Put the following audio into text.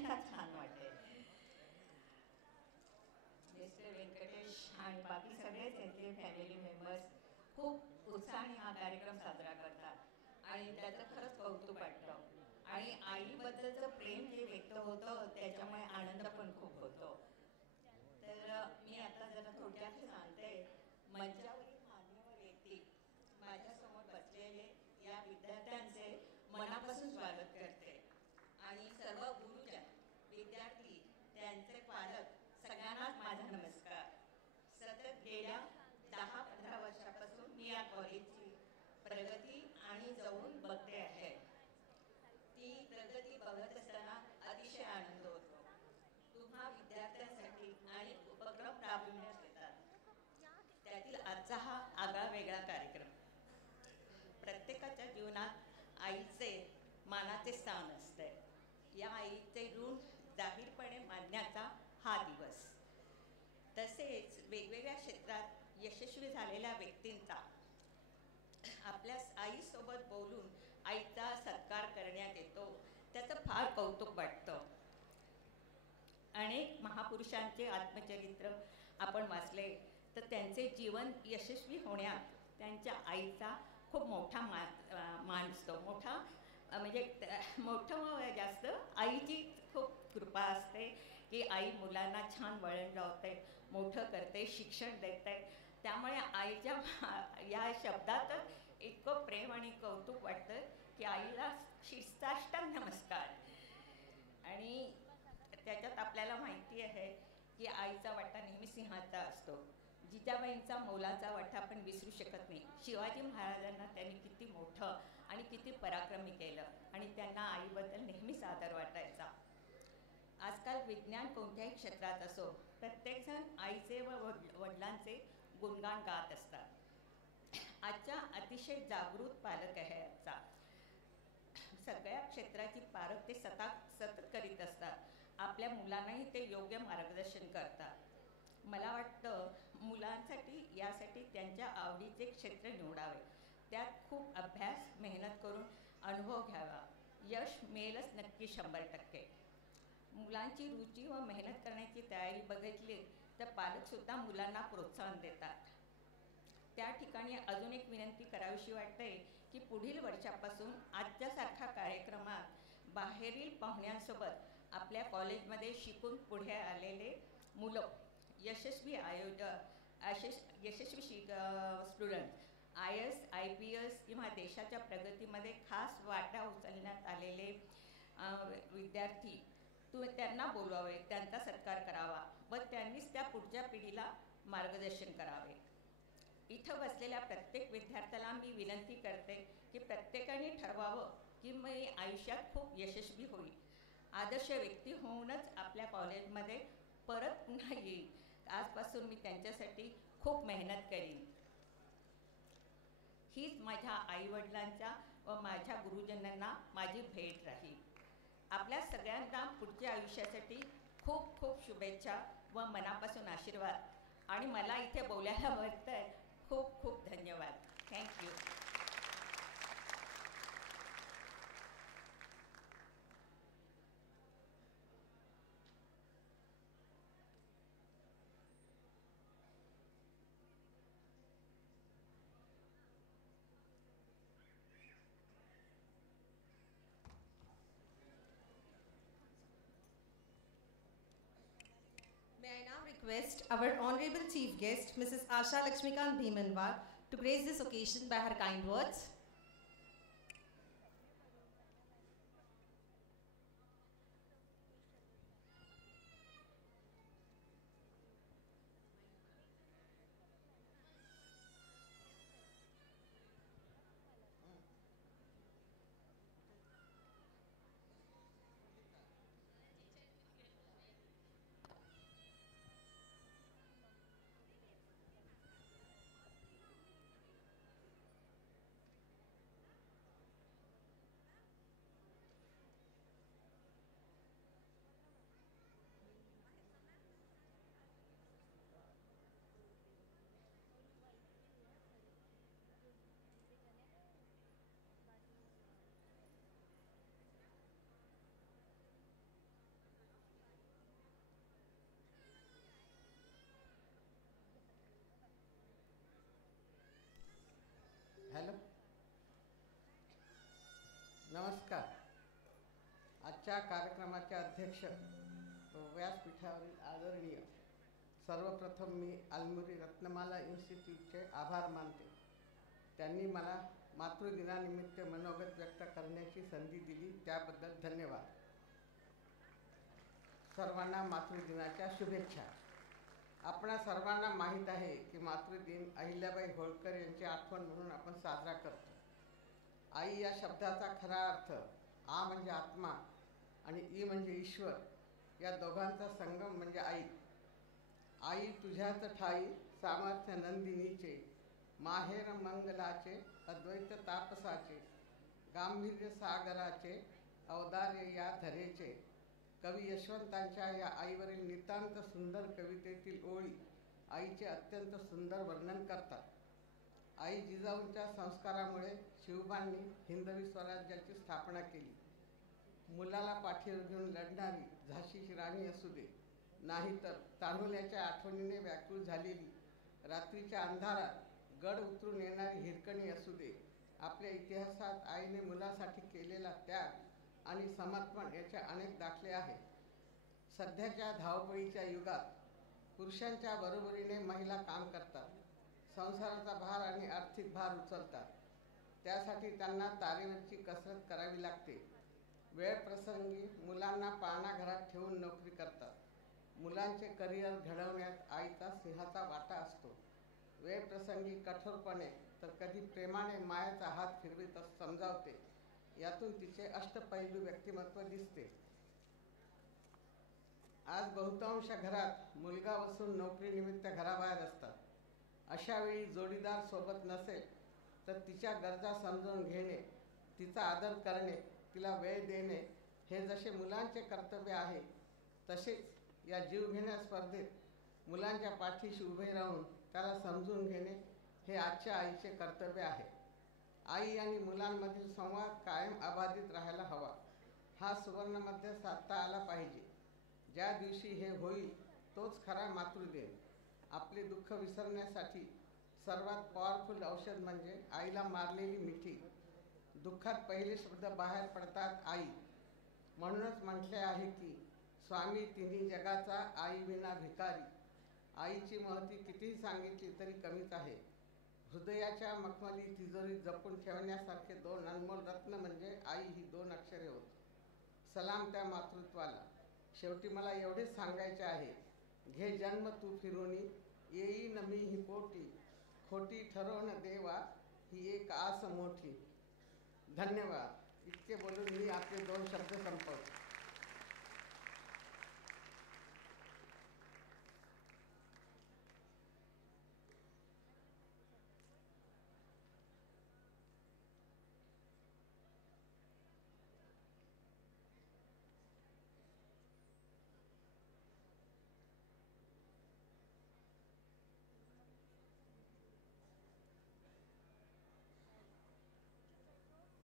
सगळ्यांना छान वाटेल. मिस्टर व्यंकटेश आणि बाकी सगळेच त्यांचे फॅमिली मेंबर्स खूप उत्साहाने हा कार्यक्रम साजरा करतात आणि त्याचं खरंच कौतुक वाटतं. आणि आईबद्दलचं प्रेम जे व्यक्त होतं त्याच्यामुळे आनंद पण खूप होतो. तर मी आता जरा थोडक्यात सांगते. मंचावरील मान्यवर व्यक्ती माझ्यासमोर बसलेले या विद्यार्थ्यांचे मनापासून स्वागत करते. आणि सर्व गुरुजन, विद्यार्थी, त्यांचे पालक सगळ्यांनाच माझा नमस्कार. सतत गेल्या 10-15 वर्षापासून मी या कॉलेजची प्रगती आणि जवळून बघते आहे. ती प्रगती बघत असताना अतिशय आनंद होतो. तुम्हा विद्यार्थ्यांसाठी अनेक उपक्रम राबविण्यात येतात. त्यातील आजचा हा आगळा वेगळा कार्यक्रम. प्रत्येकाच्या जीवनात आईचे मानाचे स्थान असते. या आईचे ऋण जाहीरपणे मानण्याचा हा दिवस. तसेच वेगवेगळ्या क्षेत्रात यशस्वी झालेल्या व्यक्तींचा आपल्या आईसोबत बोलून आईचा सत्कार करण्यात येतो. त्याचं फार कौतुक वाटतं. अनेक महापुरुषांचे आत्मचरित्र आपण वाचले तर त्यांचे जीवन यशस्वी होण्यात त्यांच्या आईचा खूप मोठा मान असतो. म्हणजे मोठं जास्त आईची खूप कृपा असते की आई मुलांना छान वळण लावते, मोठं करते, शिक्षण देते. त्यामुळे आईच्या या शब्दातच इतकं प्रेम आणि कौतुक वाटतं की आईला शिरसाष्टांग नमस्कार. आणि त्याच्यात आपल्याला माहिती आहे की आईचा वाटा नेहमी सिंहाचा असतो. जिजाबाईंचा मोलाचा वाटा आपण विसरू शकत नाही. शिवाजी महाराजांना त्यांनी किती मोठं आणि किती पराक्रमी केलं आणि त्यांना आईबद्दल नेहमीच आदर वाटायचा. आजकाल विज्ञान कोणत्याही क्षेत्रात असो, प्रत्येकजण आईचे व वडिलांचे गुणगान गात असतात. आजच्या अतिशय जागृत पालक आहे आजचा. सगळ्या क्षेत्राची पारख ते सतत करीत असतात. आपल्या मुलांनाही ते योग्य मार्गदर्शन करतात. मला वाटतं मुलांसाठी यासाठी त्यांच्या आवडीचे क्षेत्र निवडावे. त्यात खूप अभ्यास, मेहनत करून अनुभव घ्यावा. यश मिळेलच नक्की 100%. मुलांची रुची व मेहनत करण्याची तयारी बघितली तर पालकसुद्धा मुलांना प्रोत्साहन देतात. त्या ठिकाणी अजून एक विनंती करावीशी वाटते की पुढील वर्षापासून आजच्यासारखा कार्यक्रमात बाहेरील पाहुण्यांसोबत आपल्या कॉलेजमध्ये शिकून पुढे आलेले मुलं, यशस्वी स्टुडंट, IAS, IPS किंवा देशाच्या प्रगतीमध्ये खास वाटा उचलण्यात आलेले विद्यार्थी त्यांना बोलवावे, त्यांचा सत्कार करावा व त्यांनीच त्या पुढच्या पिढीला मार्गदर्शन करावे. इथं बसलेल्या प्रत्येक विद्यार्थ्याला मी विनंती करते की प्रत्येकाने ठरवावं की मी आयुष्यात खूप यशस्वी होईल, आदर्श व्यक्ती होऊनच आपल्या कॉलेजमध्ये परत पुन्हा येईल. आजपासून मी त्यांच्यासाठी खूप मेहनत करीन. हीच माझ्या आईवडिलांच्या व माझ्या गुरुजनांना माझी भेट राहील. आपल्या सगळ्यांना पुढच्या आयुष्यासाठी खूप खूप शुभेच्छा व मनापासून आशीर्वाद. आणि मला इथे बोलायला मिळतंय. खूप खूप धन्यवाद. Thank you. May I now request our Honorable Chief Guest, Mrs. Asha Lakshmikant Bhimanwar, to grace this occasion by her kind words. नमस्कार. आजच्या कार्यक्रमाचे अध्यक्ष व व्यासपीठावरील आदरणीय, सर्वप्रथम मी आलमुरी रत्नमाला इन्स्टिट्यूटचे आभार मानते. त्यांनी मला मातृदिनानिमित्त मनोगत व्यक्त करण्याची संधी दिली, त्याबद्दल धन्यवाद. सर्वांना मातृदिनाच्या शुभेच्छा. आपणा सर्वांना माहीत आहे की मातृदिन अहिल्याबाई होळकर यांची आठवण म्हणून आपण साजरा करतो. आई या शब्दाचा खरा अर्थ आ म्हणजे आत्मा आणि ई म्हणजे ईश्वर, या दोघांचा संगम म्हणजे आई. आई तुझ्याच ठाई सामर्थ्य नंदिनीचे, माहेर मंगलाचे अद्वैत तापसाचे, गांभीर्य सागराचे अवदार्य या धरेचे. कवी यशवंतांच्या या आईवरील नितांत सुंदर कवितेतील ओळी आईचे अत्यंत सुंदर वर्णन करतात. आई जिजाऊंच्या संस्कारामुळे शिवबांनी हिंदवी स्वराज्याची स्थापना केली. मुलाला पाठीवर घेऊन लढणारी झाशीची राणी असू दे, नाहीतर तान्हुल्याच्या आठवणीने व्याकुळ झालेली रात्रीच्या अंधारात गड उतरून येणारी हिरकणी असू दे, आपल्या इतिहासात आईने मुलासाठी केलेला त्याग आणि समर्पण याचे अनेक दाखले आहेत. सध्याच्या धावपळीच्या युगात पुरुषांच्या बरोबरीने महिला काम करतात, संसाराचा भार आणि आर्थिक भार उचलतात. त्यासाठी त्यांना तारेवरची कसरत करावी लागते. वेळ प्रसंगी मुलांना पाळणाघरात ठेवून नोकरी करतात. मुलांचे करिअर घडवण्यात आईचा सिंहाचा वाटा असतो. वेळ प्रसंगी कठोरपणे तर कधी प्रेमाने मायाचा हात फिरवीत समजावते. यातून तिचे अष्टपैलू व्यक्तिमत्व दिसते. आज बहुतांश घरात मुलगा वसून नोकरीनिमित्त घराबाहेर असतात. अशावेळी जोडीदार सोबत नसेल तर तिच्या गरजा समजून घेणे, तिचा आदर करणे, तिला वेळ देणे हे जसे मुलांचे कर्तव्य आहे, तसेच या जीवघेण्या स्पर्धेत मुलांच्या पाठीशी उभे राहून त्याला समजून घेणे हे आजच्या आईचे कर्तव्य आहे. आई आणि मुलांमधील संवाद कायम अबाधित राहायला हवा. हा सुवर्णमध्य साधता आला पाहिजे. ज्या दिवशी हे होईल तोच खरा मातृदिन. आपले दुःख विसरण्यासाठी सर्वात पॉवरफुल औषध म्हणजे आईला मारलेली मिठी. दुःखात पहिले शब्द बाहेर पडतात आई. म्हणूनच म्हटले आहे की स्वामी तिन्ही जगाचा आई विना भिकारी. आईची महती कितीही सांगितली तरी कमीच आहे. हृदयाच्या मखमली तिजोरीत जपून ठेवण्यासारखे दोन अनमोल रत्न म्हणजे आई ही दोन अक्षरे होत. सलाम त्या मातृत्वाला. शेवटी मला एवढेच सांगायचे आहे, घे जन्म तू फिरूनी, येईन मी ही पोटी, खोटी ठरवून देवा ही एक आस मोठी. धन्यवाद. इतके बोलून मी आपले 2 शब्द संपवतो.